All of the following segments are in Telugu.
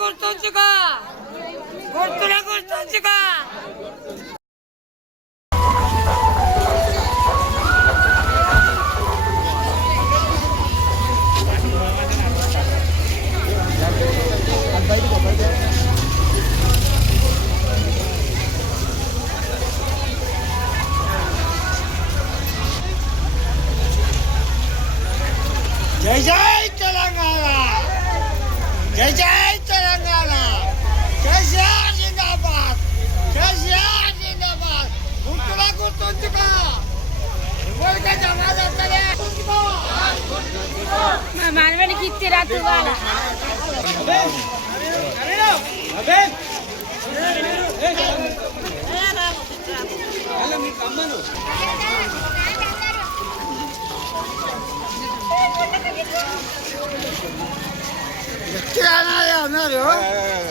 করতো চিকা করতো না করতো চিকা સિત્તેર હતું વાળા કિરાના આવ્યો ન રહ્યો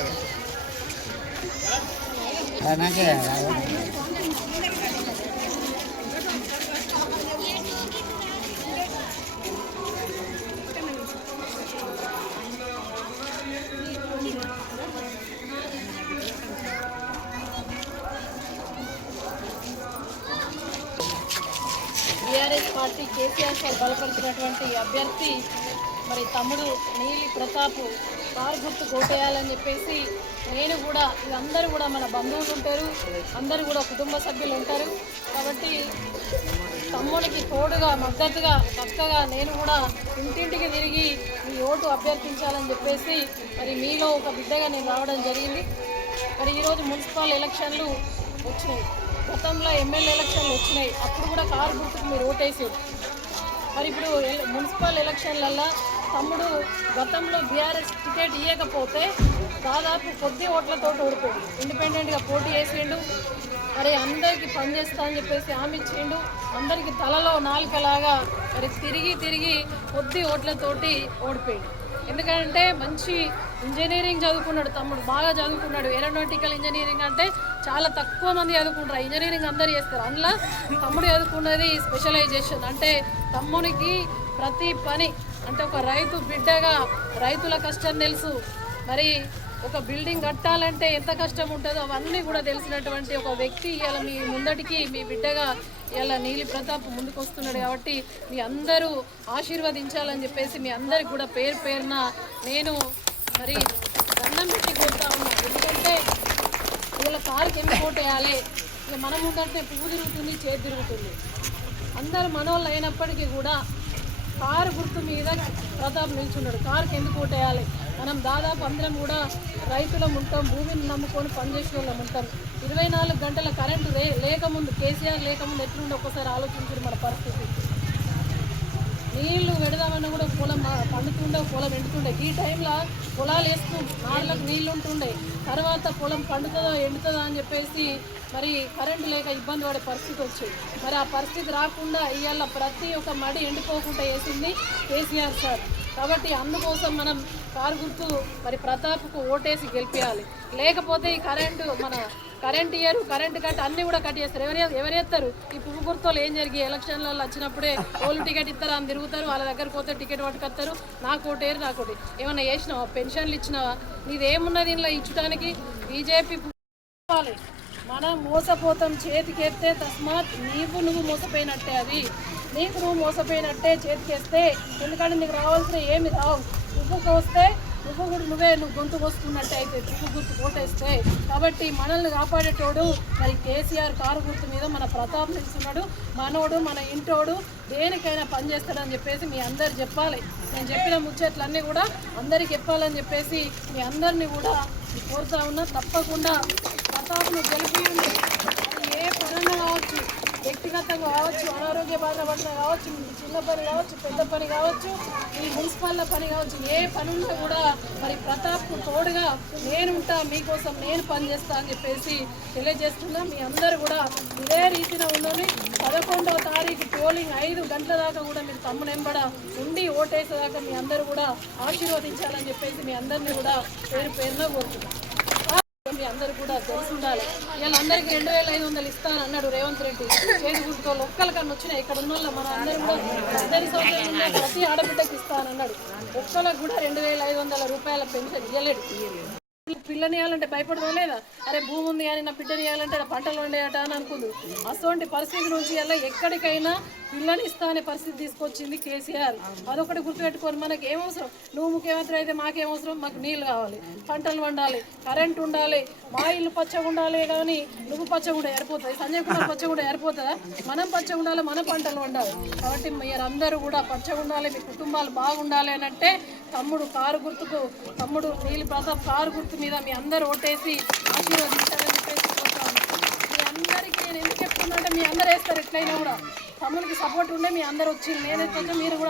బీఆర్ఎస్ పార్టీ కేసీఆర్ సార్ బలపరిచినటువంటి అభ్యర్థి మరి తమ్ముడు నీలి ప్రతాప్ కారు గుర్తు కోటేయాలని చెప్పేసి నేను కూడా అందరూ కూడా మన బంధువులు ఉంటారు అందరూ కూడా కుటుంబ సభ్యులు ఉంటారు. కాబట్టి తమ్ముడికి తోడుగా మద్దతుగా చక్కగా నేను కూడా ఇంటింటికి తిరిగి మీ ఓటు అభ్యర్థించాలని చెప్పేసి మరి మీలో ఒక బిడ్డగా నేను రావడం జరిగింది. మరి ఈరోజు మున్సిపల్ ఎలక్షన్లు వచ్చినాయి. గతంలో ఎమ్మెల్యే ఎలక్షన్లు వచ్చినాయి. అప్పుడు కూడా కారు గుర్తుకు మీరు ఓటేసారు. మరి ఇప్పుడు మున్సిపల్ ఎలక్షన్లల్లో తమ్ముడు గతంలో బీఆర్ఎస్ టికెట్ ఇవ్వకపోతే దాదాపు కొద్ది ఓట్లతో ఓడిపోయాడు. ఇండిపెండెంట్గా పోటీ చేసిండు. మరి అందరికీ పనిచేస్తా అని చెప్పేసి హామీ ఇచ్చిండు. అందరికీ తలలో నాలుకలాగా మరి తిరిగి తిరిగి కొద్ది ఓట్లతోటి ఓడిపోయిండు. ఎందుకంటే మంచి ఇంజనీరింగ్ చదువుకున్నాడు తమ్ముడు బాగా చదువుకున్నాడు. ఏరోనాటికల్ ఇంజనీరింగ్ అంటే చాలా తక్కువ మంది చదువుకుంటారు. ఇంజనీరింగ్ అందరు చేస్తారు. అందులో తమ్ముడు చదువుకున్నది స్పెషలైజేషన్ అంటే తమ్మునికి ప్రతి పని అంటే ఒక రైతు బిడ్డగా రైతుల కష్టం తెలుసు. మరి ఒక బిల్డింగ్ కట్టాలంటే ఎంత కష్టం ఉంటుందో అవన్నీ కూడా తెలిసినటువంటి ఒక వ్యక్తి ఇవాళ మీ ముందటికి మీ బిడ్డగా ఇలా నీలి ప్రతాప్ ముందుకు వస్తున్నాడు కాబట్టి మీ అందరూ ఆశీర్వదించాలని చెప్పేసి మీ అందరికి కూడా పేరు పేరున నేను మరి దండం పెట్టి కోరుతా ఉన్నాను. ఎందుకంటే వీళ్ళ కారుకి ఎందుకు ఓటేయాలి ఇక మనం ఉందంటే పువ్వు తిరుగుతుంది చేతి తిరుగుతుంది. అందరూ మనోళ్ళు అయినప్పటికీ కూడా కారు గుర్తు మీద ప్రతాప్ నిల్చున్నాడు. కారుకి ఎందుకు ఓటేయాలి మనం దాదాపు అందరం కూడా రైతులం ఉంటాం భూమిని నమ్ముకొని పనిచేసే వాళ్ళం ఉంటాం. ఇరవై నాలుగు గంటల కరెంటు రే లేకముందు కేసీఆర్ లేకముందు ఎట్లుండి ఒక్కసారి ఆలోచించారు మన పరిస్థితి. నీళ్ళు పెడదామన్నా కూడా పొలం పండుతుండే పొలం ఎండుతుండే. ఈ టైంలో పొలాలు వేస్తూ నాళ్ళకు నీళ్ళు ఉంటుండే తర్వాత పొలం పండుతుందో ఎండుతుందో అని చెప్పేసి మరి కరెంటు లేక ఇబ్బంది పడే పరిస్థితి వచ్చింది. మరి ఆ పరిస్థితి రాకుండా ఇవాళ ప్రతి ఒక్క మడి ఎండిపోకుండా వేసింది కేసీఆర్ సార్. కాబట్టి అందుకోసం మనం కారు గుర్తు మరి ప్రతాప్కు ఓటేసి గెలిపించాలి లేకపోతే ఈ కరెంటు మన కరెంట్ ఇయర్ కరెంట్ కట్ అన్ని కూడా కట్ చేస్తారు. ఎవరే ఎవరేస్తారు ఈ పువ్వు గుర్తులు ఏం జరిగి ఎలక్షన్లలో వచ్చినప్పుడే ఓళ్ళు టికెట్ ఇస్తారు అని తిరుగుతారు వాళ్ళ దగ్గరకు పోతే టికెట్ పట్టుకొస్తారు. నాకు ఓటేరు నాకు ఒకటి ఏమన్నా చేసినావా? పెన్షన్లు ఇచ్చినావా? నీదేమున్నది దీనిలో ఇచ్చడానికి బీజేపీ మనం మోసపోతాం చేతికేస్తే తస్మాత్ నీవు నువ్వు మోసపోయినట్టే అది. నీకు నువ్వు మోసపోయినట్టే చేతికేస్తే ఎందుకంటే నీకు రావాల్సిన ఏమి రావు. నువ్వుకు వస్తే నువ్వు కూడా నువ్వే నువ్వు గొంతు వస్తున్నట్టే అయితే నువ్వు గుర్తు కోటేస్తే. కాబట్టి మనల్ని కాపాడేటోడు మరి కేసీఆర్ కారు గుర్తు మీద మన ప్రతాప్ నిలుస్తున్నాడు. మనోడు మన ఇంటోడు దేనికైనా పనిచేస్తాడని చెప్పేసి మీ అందరు చెప్పాలి. నేను చెప్పిన ముచ్చట్లన్నీ కూడా అందరికి చెప్పాలని చెప్పేసి మీ అందరినీ కూడా కోరుతా ఉన్నా. తప్పకుండా ప్రతాప్ను గెలిపియండి ఏ పనులు కావచ్చు వ్యక్తిగతంగా కావచ్చు అనారోగ్య బాధ పడిన కావచ్చు చిన్న పని కావచ్చు పెద్ద పని కావచ్చు ఈ మున్సిపల్ పని కావచ్చు ఏ పని ఉన్నా కూడా మరి ప్రతాప్కు తోడుగా నేనుంటా మీకోసం నేను పని చేస్తా అని చెప్పేసి తెలియజేస్తున్నా. మీ అందరూ కూడా ఇదే రీతిన ఉన్నది పదకొండవ తారీఖు పోలింగ్ ఐదు గంటల దాకా కూడా మీరు తమ్మునెంబడ ఉండి ఓటేసేదాకా మీ అందరూ కూడా ఆశీర్వదించాలని చెప్పేసి మీ అందరినీ కూడా పేరు పేరున కోరుతున్నాను మీ అందరు కూడా తెలిసి ఉండాలి. వీళ్ళందరికీ రెండు వేల ఐదు వందలు ఇస్తాను అన్నాడు రేవంత్ రెడ్డి. చేతి గుర్తుతో ఒక్కరికన్నా వచ్చినాయి ఇక్కడ ఉన్న వాళ్ళ మన అందరూ కూడా ఇద్దరి సౌకర్యం ప్రతి ఆడబిడ్డకి ఇస్తానన్నాడు. ఒక్కలకు కూడా రెండు వేల ఐదు వందల రూపాయల పెన్షన్ ఇవ్వలేడు పిల్లని ఇవ్వాలంటే భయపడదా లేదా? అరే భూమి ఉంది కానీ నా బిడ్డని ఇవ్వాలంటే ఆడ పంటలు ఉండేయట అని అనుకుంది. అటువంటి పరిస్థితి నుంచి ఎలా ఎక్కడికైనా పిల్లని ఇస్తా అనే పరిస్థితి తీసుకొచ్చింది కేసీఆర్. అదొకటి గుర్తుపెట్టుకొని మనకి ఏమవసరం నువ్వు ముఖ్యమంత్రి అయితే మాకేమవసరం మాకు నీళ్ళు కావాలి పంటలు వండాలి కరెంట్ ఉండాలి మా ఇల్లు పచ్చగా ఉండాలి కానీ నువ్వు పచ్చగా ఉండే ఏరిపోతుంది సంజయ్ కుమార్ పచ్చగా ఉండే ఏరిపోతుందా? మనం పచ్చగా ఉండాలి మన పంటలు వండాలి. కాబట్టి మీరందరూ కూడా పచ్చగా ఉండాలి మీ కుటుంబాలు బాగుండాలి అని అంటే తమ్ముడు కారు గుర్తుకు తమ్ముడు నీళ్ళు ప్రతాప్ కారు గుర్తు మీద మీ అందరు ఓటేసి ఆశీర్వదించాలని చెప్పేసి మీ అందరికీ నేను ఎందుకు చెప్తున్నా అంటే మీ అందరూ వేస్తారు ఎట్లయినా కూడా. తమ్ముడికి సపోర్ట్ ఉండే మీ అందరూ వచ్చి నేనైతే మీరు కూడా